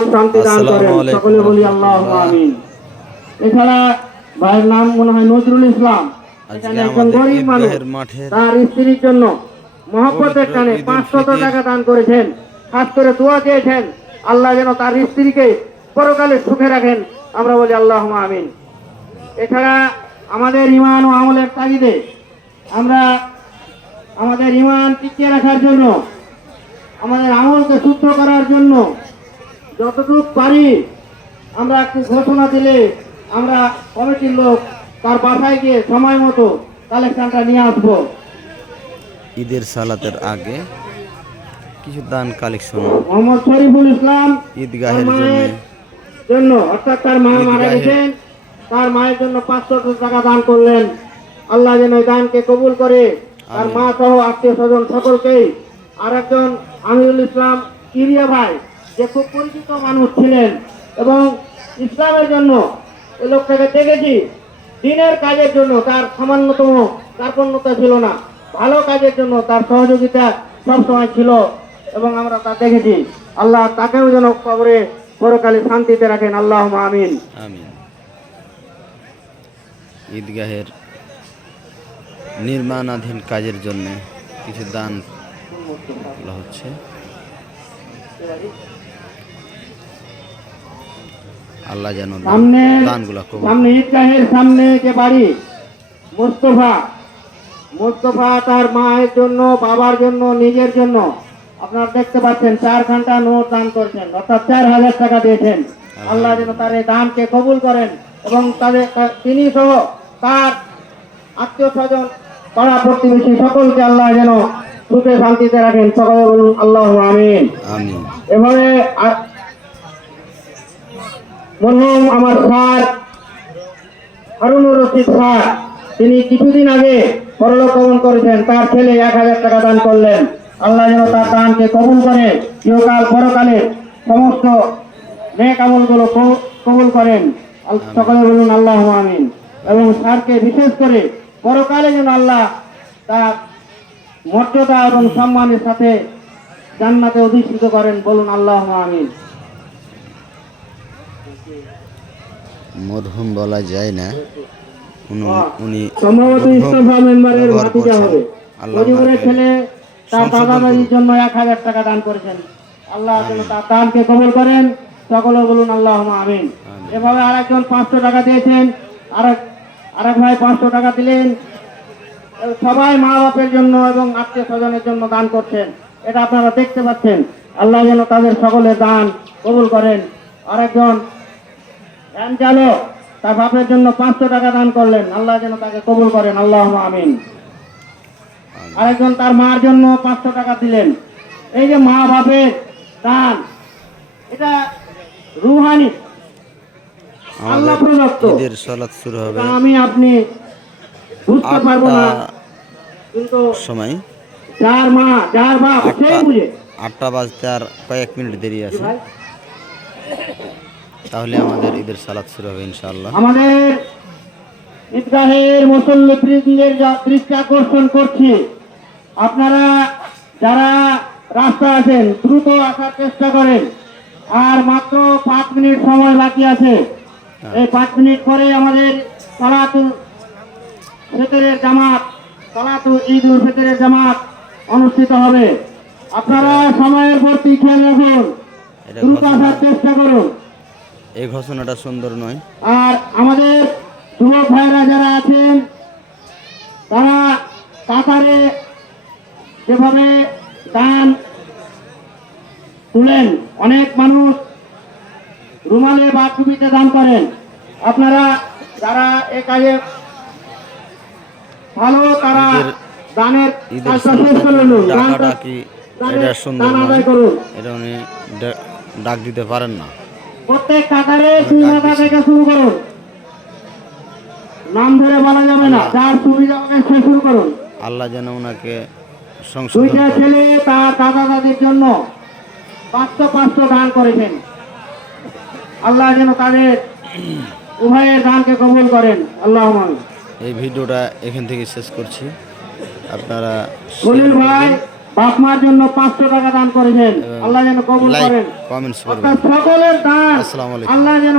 শান্তি দান করেন। সকলে বলি আল্লাহ। আমিন। এছাড়া ভাইয়ের নাম মনে হয় নজরুল ইসলাম। এখানে একজন গরিব মানুষ। তার স্ত্রীর জন্য মহব্বতের টানে পাঁচশত টাকা দান করেছেন। খাস করে দোয়া চেয়েছেন। আল্লাহ যেন তার স্ত্রীকে পরকালে সুখে রাখেন। আমরা বলি আল্লাহ আমিন। এছাড়া আমাদের ইমান ও আমলের তাগিদে আমরা আমাদের ইমান টিকিয়ে রাখার জন্য আমাদের আমলকে শুদ্ধ করার জন্য যতটুকু পারি আমরা একটু ঘোষণা দিলে আমরা কমিটির লোক তার বাসায় গিয়ে সময় মতো কালেকশনটা নিয়ে আসব। ঈদের সালাতের আগে কিছু দান কালেকশন। মোহাম্মদ শরীফুল ইসলাম ঈদগাহের জন্য। অর্থাৎ তার মা মারা গেছেন তার মায়ের জন্য পাঁচশো টাকা দান করলেন। আল্লাহ যেন দানকে কবুল করে তার মা সহ আত্মীয় স্বজন সকলকেই। আর একজন আমিরুল ইসলাম ইরিয়া ভাই যে খুব পরিচিত মানুষ ছিলেন এবং ইসলামের জন্য এই লোকটাকে দেখেছি, দিনের কাজের জন্য তার সামান্যতম কার্পণ্যতা ছিল না, ভালো কাজের জন্য তার সহযোগিতা সবসময় ছিল এবং আমরা তা দেখেছি। আল্লাহ তাকেও যেন কবরে পরকালে শান্তিতে রাখেন আল্লাহ আমিন। ঈদগাহের নির্মাণাধীন কাজের জন্য কিছু দান হচ্ছে। আল্লাহ যেন সামনে সামনে ঈদগাহের সামনে যে বাড়ি। মোস্তফা। মোস্তফা তার মায়ের জন্য বাবার জন্য নিজের জন্য। আপনারা দেখতে পাচ্ছেন চার ঘণ্টা নোট দান করেছেন। অর্থাৎ চার হাজার টাকা দিয়েছেন। আল্লাহ। যেন তার এই দানকে কবুল করেন এবং তাদের তিনি সহ তার আত্মীয় স্বজন পাড়া প্রতিবেশী সকলকে আল্লাহ যেন সুখে শান্তিতে রাখেন। সকলে বলুন আল্লাহ আমিন। এভাবে মরহুম আমার স্যার, হারুনুর রশিদ স্যার, তিনি কিছুদিন আগে পরলোক গমন করেছেন। তার ছেলে এক হাজার টাকা দান করলেন। আল্লাহ যেন তার দানকে কবুল করে চিরকাল পরকালে সমস্ত নেক আমলগুলো কবুল করেন। সকলে বলুন আল্লাহ আমিন। এবং স্যারকে বিশেষ করে পরকালে যেন আল্লাহ তার মর্যাদা এবং সম্মানের সাথে জান্নাতে অধিষ্ঠিত করেন, বলুন আল্লাহ আমিন। মরহুম বলা যায় না। উনি- উনি সম্ভবত ইস্তফা মেম্বারের ভাতিজা হবে। মজিবুরের ছেলে তার সংশোধন দাদা জন্য এক হাজার টাকা দান করেছেন। আল্লাহ তার দানকে কবল করেন সকলে বলুন আল্লাহ আমিন। এভাবে আরেকজন পাঁচশো টাকা দিয়েছেন আরেক আরেক ভাই পাঁচশো টাকা দিলেন। সবাই মা বাপের জন্য এবং আত্মীয় স্বজনের জন্য দান করছেন। এটা আপনারা দেখতে পাচ্ছেন। আল্লাহ যেন তাদের সকলের দান কবুল করেন। আরেকজন ভ্যান চালক তার বাপের জন্য পাঁচশো টাকা দান করলেন। আল্লাহ যেন তাকে কবুল করেন। আল্লাহ আমিন। আরেকজন তার মার জন্য পাঁচশো টাকা দিলেন। এই যে মা বাপের দান এটা রুহানি। আল্লাহ প্রদত্ত। শুরু হবে। আমি আপনি বুঝতে পারব আটটা না। কিন্তু সময়। যার মা যার বাপ সেই বুঝে। আটটা বাজতে আর কয়েক মিনিট দেরি আছে। তাহলে আমাদের ঈদের সালাত শুরু হবে ইনশাআল্লাহ। আমাদের ঈদগাহের মুসল্লিদের দৃষ্টি আকর্ষণ করছি আপনারা যারা রাস্তা আছেন দ্রুত আসার চেষ্টা করেন। আর মাত্র পাঁচ মিনিট সময় বাকি আছে। এই পাঁচ মিনিট পরে আমাদের সালাতুল ফেতরের জামাত সালাতুল ঈদ উল ফিতরের জামাত অনুষ্ঠিত হবে। আপনারা সময়ের প্রতি খেয়াল রাখুন। দ্রুত আসার চেষ্টা করুন। এই ঘোষণাটা সুন্দর নয়। আর আমাদের যুবক ভাইরা যারা আছেন তারা কাতারে যেভাবে দান তুলেন অনেক মানুষ রুমালে বা টুপিতে দান করেন। আপনারা যারা এ কাজে ভালো তারা দানের কাজটা শেষ করে নিন। এটা সুন্দর এটা উনি ডাক দিতে পারেন না। প্রত্যেক কাতারে দুই মাথা থেকে শুরু করুন। নাম ধরে বলা যাবে না যার সুবিধা হবে সে শুরু করুন। আল্লাহ যেন ওনাকে দুইটা ছেলে তার দাদা দাদির জন্য পাঁচশো পাঁচশো দান করেছেন। আল্লাহ যেন তাদের উভয়ের দানকে কবুল করেন। আল্লাহ। এই ভিডিওটা এখান থেকে শেষ করছি। আপনারা ভাই বাপ মার জন্য পাঁচশো টাকা দান করেছেন আল্লাহ যেন কবুল করেন। সকলের দান। আল্লাহ যেন